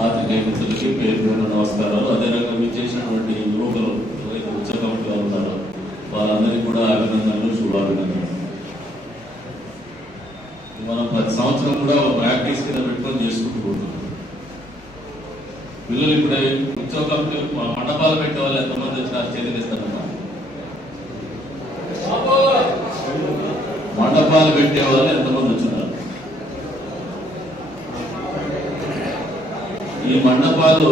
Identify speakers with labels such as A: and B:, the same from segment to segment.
A: పాత్రికేయ మిత్రులకి పేరు పేరు నమస్కారాలు. అదే రకంగా మీరు చేసినటువంటి యువకులు ఎవరైతే ఉత్సవ కమిటీ వారు ఉన్నారో వారందరికీ కూడా అభినందనలు శుభాభినందనలు. మనం ప్రతి సంవత్సరం కూడా ఒక ప్రాక్టీస్ కింద పెట్టుకొని చేసుకుంటూ పోతున్నాం. పిల్లలు ఇప్పుడే ఉత్సవ కమిటీ మండపాలు పెట్టే వాళ్ళు ఎంతమంది వచ్చినారు చేతికిస్తారమ్మా. మండపాలు పెట్టే వాళ్ళు ఎంతమంది ఈ మండపాలు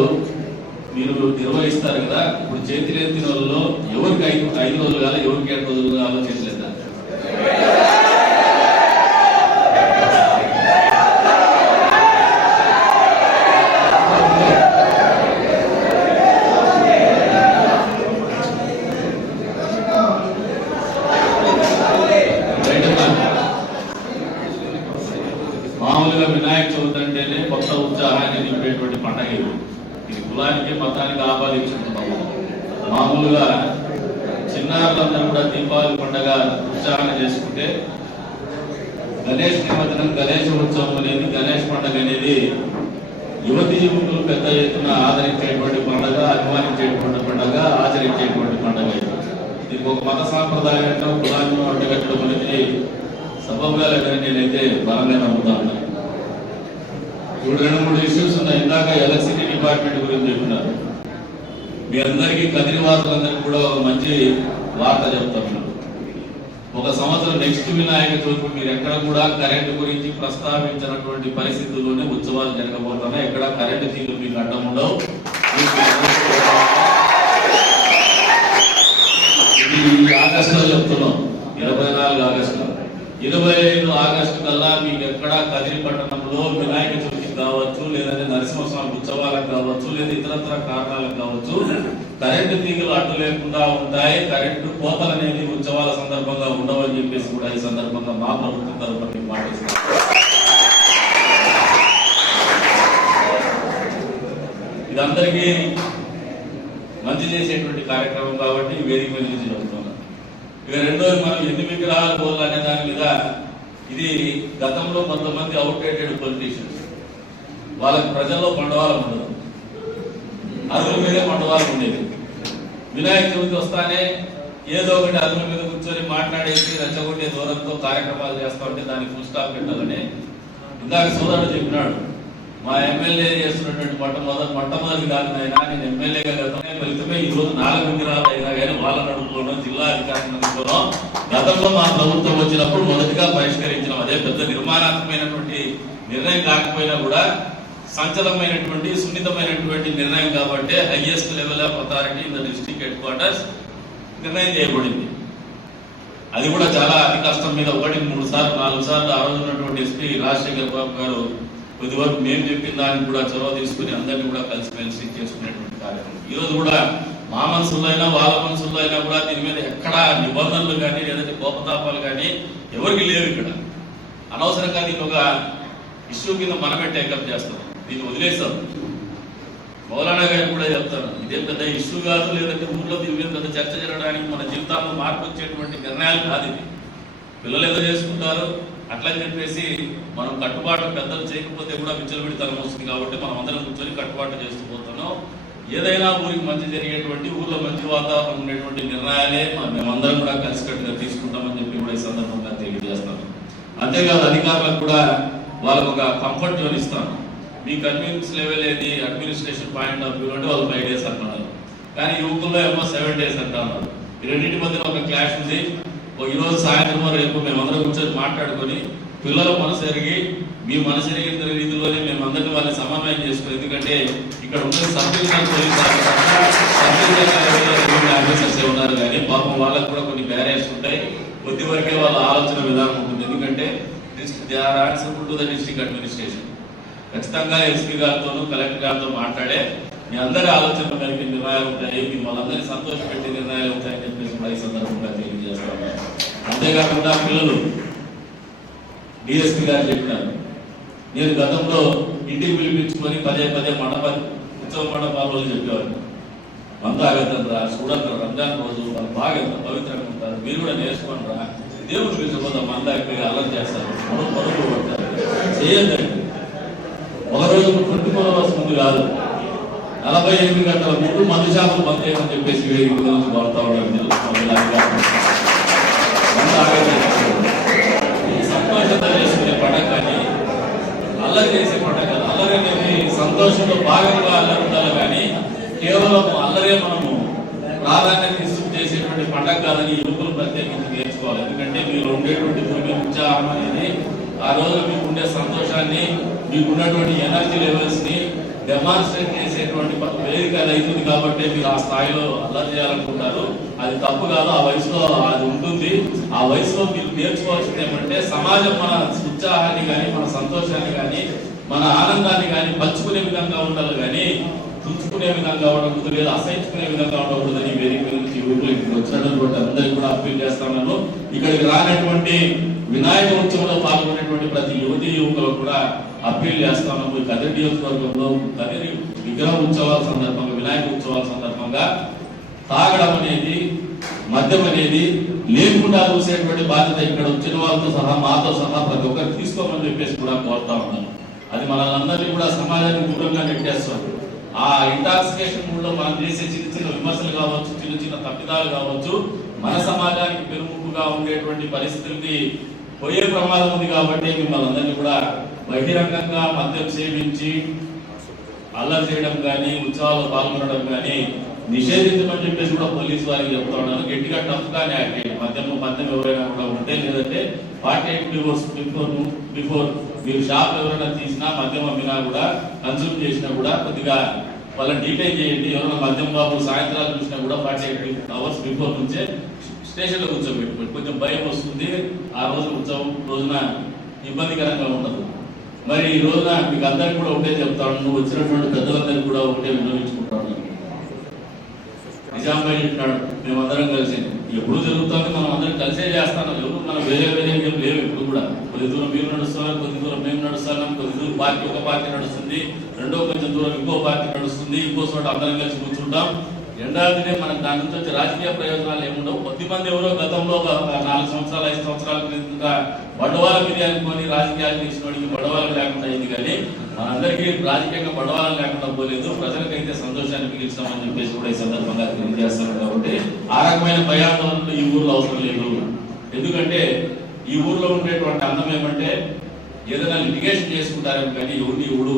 A: మీరు నిర్వహిస్తారు కదా? ఇప్పుడు చేతిరెత్తిన వాళ్ళలో ఎవరికి ఐదు ఐదు రోజులు కాదు ఎవరికి ఏడు రోజులు కావాలో చేతిలేదా మామూలుగా వినాయక చవితి అంటేనే కొత్త ఉత్సాహాన్ని నింపేటువంటి పండగ ఇది ఇది కులానికి మతానికి ఆపాదించుకుంటున్నాము మామూలుగా చిన్నారులందరూ కూడా దీపావళి పండగ ఉత్సాహంగా చేసుకుంటే గణేష్ నిమజ్జనం గణేష్ ఉత్సవం అనేది గణేష్ పండగ అనేది యువతి యువకులు పెద్ద ఎత్తున ఆదరించేటువంటి పండగ అభిమానించేటువంటి పండగ ఆచరించేటువంటి పండగ ఇది. ఒక మత సాంప్రదాయంగా కులాన్ని అడ్డగట్టడం అనేది సబబ్గా లేదని నేనైతే బలంగా నమ్ముతా ఉన్నాను ఇప్పుడు రెండు మూడు ఇష్యూస్ ఉన్నాయి. ఇందాక ఎలక్ట్రిసిటీ డిపార్ట్మెంట్ గురించి చెప్పినారు. మీ అందరికీ కదిరి వాసులందరికీ కూడా ఒక మంచి వార్త చెప్తాను ఒక సంవత్సరం నెక్స్ట్ వినాయక చవితి మీరు ఎక్కడ కూడా కరెంటు గురించి ప్రస్తావించినటువంటి పరిస్థితుల్లోనే ఉత్సవాలు జరగబోతున్నాయి. ఎక్కడ కరెంటు తీరు మీకు అడ్డం ఉండవు. ఇది ఆగస్టులో చెప్తున్నాం. ఇరవై నాలుగు ఆగస్టులో. ఇరవై ఐదు ఆగస్టు కల్లా మీకు ఎక్కడ కదిరి పట్టణంలో వినాయక చవితికి కావచ్చు లేదంటే నరసింహస్వామి ఉత్సవాలకు కావచ్చు లేదా ఇతరత్ర కారణాలకు కావచ్చు కరెంటు తీగలు అడ్డు లేకుండా ఉంటాయి. కరెంటు కోతలు అనేది ఉత్సవాల సందర్భంగా ఉండవని చెప్పేసి కూడా ఈ సందర్భంగా మా ప్రభుత్వం తరఫున మీకు ఇదందరికీ మంచి చేసేటువంటి కార్యక్రమం కాబట్టి వేదిక మీద నుంచి ఇక రెండోది మనం ఎన్ని విగ్రహాలు పోలు అనే దాని మీద ఇది గతంలో కొంతమంది అవుట్డేటెడ్ పొలిటీషియన్స్. వాళ్ళకి ప్రజల్లో పండవాలు ఉండదు. అదుల మీదే పండవాలు ఉండేది వినాయక చవితి వస్తానే ఏదో ఒకటి అదుల మీద కూర్చొని మాట్లాడేసి రెచ్చగొట్టే దూరంతో కార్యక్రమాలు చేస్తా ఉంటే దానికి ఫుల్ స్టాప్ పెట్టాలని ఇందాక సోదరుడు చెప్పినాడు. మా ఎమ్మెల్యే చేస్తున్నటువంటి మొట్టమొదటి మొట్టమొదటి కాదు అయినా నేను ఎమ్మెల్యేగా గతమే ఫలితమే ఈ రోజు నాలుగు విగ్రహాలు అయినా కానీ వాళ్ళని అడుగుకోవడం జిల్లా అధికారులను అడుగుకోవడం గతంలో మా ప్రభుత్వం వచ్చినప్పుడు మొదటిగా పరిష్కరించడం అదే పెద్ద నిర్మాణాత్మకమైనటువంటి నిర్ణయం కాకపోయినా కూడా సంచలనమైనటువంటి సున్నితమైనటువంటి నిర్ణయం కాబట్టి highest level of authority in the district head quarters చేయబడింది. అది కూడా చాలా అతి కష్టం మీద ఒకటి మూడు సార్లు నాలుగు సార్లు ఆ రోజు ఉన్నటువంటి ఎస్పీ రాజశేఖర్ బాబు గారు కొద్ది వరకు మేము చెప్పిన దానికి కూడా చొరవ తీసుకుని అందరినీ కూడా కలిసిమెలిసి చేసుకునేటువంటి కార్యక్రమం. ఈ రోజు కూడా మా మనసుల్లో అయినా వాళ్ళ మనసుల్లో అయినా కూడా దీని మీద ఎక్కడా నిబంధనలు కానీ లేదంటే కోపతాపాలు కానీ ఎవరికి లేవు ఇక్కడ. అనవసరంగా దీన్ని ఒక ఇష్యూ కింద మనమే టేకప్ చేస్తాం దీన్ని వదిలేస్తాం మౌలానా గారు కూడా చెప్తాను ఇదే పెద్ద ఇష్యూ కాదు లేదంటే ఊర్లో దీని మీద పెద్ద చర్చ జరగడానికి మన జీవితాల్లో మార్పు వచ్చేటువంటి నిర్ణయాలు కాదు ఇది. పిల్లలు ఏదో చేసుకుంటారు అట్లని చెప్పేసి మనం కట్టుబాటు పెద్దలు చేయకపోతే కూడా విచ్చలవిడితనం వస్తుంది కాబట్టి మనం అందరం కూర్చొని కట్టుబాటు చేస్తూ పోతున్నాం. ఏదైనా ఊరికి మంచి జరిగేటువంటి ఊర్లో మంచి వాతావరణం ఉండేటువంటి నిర్ణయాలే మేమందరం కూడా కలిసికట్టుగా తీసుకుంటామని చెప్పి కూడా ఈ సందర్భంగా తెలియజేస్తాను. అంతేకాదు అధికారులకు కూడా వాళ్ళకు ఒక కంఫర్ట్ జోన్ ఇస్తాను. మీ కన్వీన్స్ లెవెల్ ఏది అడ్మినిస్ట్రేషన్ పాయింట్ ఆఫ్ వ్యూ అంటే వాళ్ళు ఫైవ్ డేస్ అంటున్నారు. కానీ యువకుల్లో ఏమో సెవెన్ డేస్ అంటున్నారు. ఈ రెండింటి మధ్యన ఒక క్లాష్ ఉంది. ఈరోజు సాయంత్రం రేపు మేమందరం కూర్చొని మాట్లాడుకొని పిల్లల మనసు ఎరిగి మీ మనసు ఎరిగిన రీతిలోనే మేమందరినీ వాళ్ళని సమన్వయం చేసుకుని ఎందుకంటే ఇక్కడ ఉన్న సబ్ ఉన్నారు కానీ పాపం వాళ్ళకు కూడా కొన్ని బ్యారియర్స్ ఉంటాయి. కొద్ది వరకే వాళ్ళ ఆలోచన విధానం ఉంటుంది. ఎందుకంటే they are answer to the district administration ఖచ్చితంగా ఎస్పీ గారితోనూ కలెక్టర్ గారితో మాట్లాడే మీ అందరి ఆలోచన మేరకు నిర్ణయాలు ఉంటాయి. మిమ్మల్ని అందరినీ సంతోషపెట్టే నిర్ణయాలు ఉంటాయని చెప్పేసి కూడా ఈ సందర్భంగా తెలియజేస్తాను అంతేకాకుండా పిల్లలు డిఎస్పీ గారు చెప్పినారు. నేను గతంలో ఇంటికి పిలిపించుకొని పదే పదే మండప ఉత్సవ మండపాలు చెప్పేవారు అంతా ఆగతంరా చూడండి రంజాన్ రోజు వాళ్ళు బాగా ఎంత పవిత్రంగా ఉంటారు. మీరు కూడా నేర్చుకోండి రా. దేవుడు పిలిచిపోతాం మంద అయిపోయి అల్లరి చేస్తారు. పరుగు పరుగు పడతారు ఒక రోజు ఒక ట్వంటీ ఫోర్ అవర్స్ ముందు కాదు. నలభై ఎనిమిది గంటల ముందు మందు షాపులు బంద్ చేయమని చెప్పేసి వేదిక మీద నుంచి కోరుతా ఉన్నాను సంతోషంగా చేసుకునే పండగ అల్లరి చేసే పండగ అల్లరి అనేది సంతోషంలో భాగంగా అల్లరి ఉండాలి కానీ కేవలం అల్లరే మనము ప్రాధాన్యత ఇస్తూ చేసేటువంటి పండగ కాదని యువకులు ప్రత్యేకించి నేర్చుకోవాలి. ఎందుకంటే మీరు ఉండేటువంటి భూమి ఉత్సాహం అనేది ఆ రోజు మీకు ఉండే సంతోషాన్ని మీకు ఉన్నటువంటి ఎనర్జీ లెవెల్స్ని డెమాన్స్ట్రేట్ చేసేటువంటి వేదిక అవుతుంది కాబట్టి మీరు ఆ స్థాయిలో అల్లరి చేయాలనుకుంటారు. అది తప్పు కాదు ఆ వయసులో అది ఉంటుంది. ఆ వయసులో మీరు నేర్చుకోవాల్సింది ఏమంటే సమాజం మన ఉత్సాహాన్ని కానీ మన సంతోషాన్ని కానీ మన ఆనందాన్ని కానీ పంచుకునే విధంగా ఉండాలి కానీ తుంచుకునే విధంగా ఉండకూడదు లేదా అసహించుకునే విధంగా ఉండకూడదు అని వేదిక మీద నుంచి యువకులు ఇక్కడ వచ్చినటువంటి అందరికీ కూడా అప్పీల్ చేస్తాను ఇక్కడికి రానటువంటి వినాయక ఉత్సవంలో పాల్గొనేటువంటి ప్రతి యువతి యువకులు కూడా అప్పీల్ చేస్తున్నాము ఈ కదిరి నియోజకవర్గంలో కదిరి విగ్రహ ఉత్సవాల సందర్భంగా వినాయక ఉత్సవాల సందర్భంగా తాగడం అనేది మద్యం అనేది లేకుండా చూసేటువంటి బాధ్యత ఇక్కడ వచ్చిన వాళ్ళతో సహా మాతో సహా ప్రతి ఒక్కరు తీసుకోమని చెప్పేసి కూడా కోరుతా ఉన్నాను అది మనల్ని కూడా సమాజానికి దూరంగా నెట్టేస్తుంది. ఆ ఇంటాక్సికేషన్ కూడా మనం చేసే చిన్న చిన్న విమర్శలు కావచ్చు చిన్న చిన్న తప్పిదాలు కావచ్చు మన సమాజానికి పెరుముగా ఉండేటువంటి పరిస్థితులకి పోయే ప్రమాదం ఉంది కాబట్టి మిమ్మల్ని అందరినీ కూడా బహిరంగంగా మద్యం సేవించి అల్లరి చేయడం కానీ ఉత్సవాల్లో పాల్గొనడం కానీ నిషేధించమని చెప్పేసి కూడా పోలీసు వారికి చెప్తా ఉన్నాను గట్టిగా టఫ్ కానీ యాక్ట్ చేయండి. మద్యం మద్యం ఎవరైనా కూడా ఉంటే లేదంటే forty eight before before before మీరు షాప్ ఎవరైనా తీసినా మద్యం అమ్మినా కూడా కన్సూమ్ చేసినా కూడా కొద్దిగా వాళ్ళని డీటెయిల్ చేయండి. ఎవరైనా మద్యం బాబు సాయంత్రాలు చూసినా కూడా ఫార్టీ ఎయిట్ అవర్స్ బిఫోర్ నుంచే స్టేషన్లో కూర్చోబెట్టుకోండి కొంచెం భయం వస్తుంది. ఆ రోజు ఉత్సవం రోజున ఇబ్బందికరంగా ఉండదు. మరి ఈ రోజున మీకు అందరికి కూడా ఒకటే చెప్తాను. నువ్వు వచ్చినటువంటి పెద్దలందరికీ కూడా ఒకటే విన్నవించుకుంటాను. నిజాంబాయి చెప్తున్నాడు మేమందరం కలిసి. ఎప్పుడు జరుగుతుంది. మనం అందరం కలిసే చేస్తాను. ఎవరు మనం వేరే వేరే లేవు ఇప్పుడు కూడా. కొద్ది దూరం మీరు నడుస్తున్నారు కొద్ది దూరం మేము నడుస్తున్నాం కొద్ది దూరం పార్టీ ఒక పార్టీ నడుస్తుంది. రెండో కొంచెం దూరం ఇంకో పార్టీ నడుస్తుంది. ఇంకో చోట అందరం కలిసి కూర్చుంటాం. ఎండాదినే మనకు దాని నుంచి వచ్చే రాజకీయ ప్రయోజనాలు ఏముండవు. కొద్ది మంది ఎవరో గతంలో ఒక నాలుగు సంవత్సరాలు ఐదు సంవత్సరాల క్రితం బడవాల మీద అనుకొని రాజకీయాలు తీసినోడికి బడవాలు లేకుండా అయింది కానీ మనందరికీ రాజకీయంగా బడవాలు లేకుండా పోలేదు. ప్రజలకైతే సంతోషాన్ని మిగిల్చామని చెప్పేసి కూడా ఈ సందర్భంగా తెలియజేస్తాను కాబట్టి ఆ రకమైన భయాందోళనలు ఈ ఊర్లో అవసరం లేదు. ఎందుకంటే ఈ ఊర్లో ఉండేటువంటి అందం ఏమంటే ఏదైనా లిటిగేషన్ చేసుకుంటారేమో కానీ ఎవరిని ఎవడు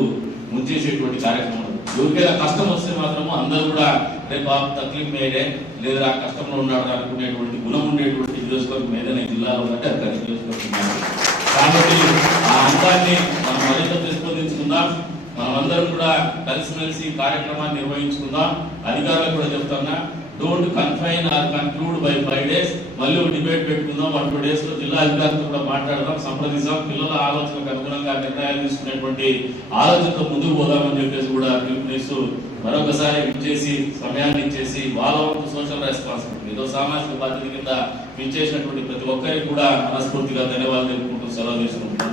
A: ముంచేసేటువంటి కార్యక్రమం. ఉండదు. ఎవరికైనా కష్టం వస్తే మాత్రము అందరూ కూడా రేపు బాబు తక్లీఫ్ మేడే లేదా ఆ కష్టంలో ఉన్నాడు అనుకునేటువంటి గుణం ఉండేటువంటి నియోజకవర్గం ఏదైనా జిల్లాలో ఉంటే అది నియోజకవర్గం కాబట్టి ఆ అంశాన్ని మనం మరింత పెంపొందించుకుందాం. మనమందరం కూడా కలిసిమెలిసి కార్యక్రమాన్ని నిర్వహించుకుందాం. అధికారులకు కూడా చెప్తున్నా don't confine or conclude by five days మళ్ళీ ఒక డిబేట్ పెట్టుకుందాం. వన్ టూ డేస్లో జిల్లా అధికారులతో కూడా మాట్లాడదాం. సంప్రదిస్తాం పిల్లల ఆలోచనకు అనుగుణంగా నిర్ణయాలు తీసుకునేటువంటి ఆలోచనతో ముందుకు పోదామని చెప్పేసి కూడా పిలుపునిస్తూ మరొకసారి ఇచ్చేసి సమయాన్ని ఇచ్చేసి వాళ్ళ వరకు సోషల్ రెస్పాన్సిబిలిటీ ఏదో సామాజిక బాధ్యత కింద ఇచ్చేసినటువంటి ప్రతి ఒక్కరికి కూడా మనస్ఫూర్తిగా ధన్యవాదాలు తెలుపుకుంటూ సెలవు తీసుకుంటున్నాం.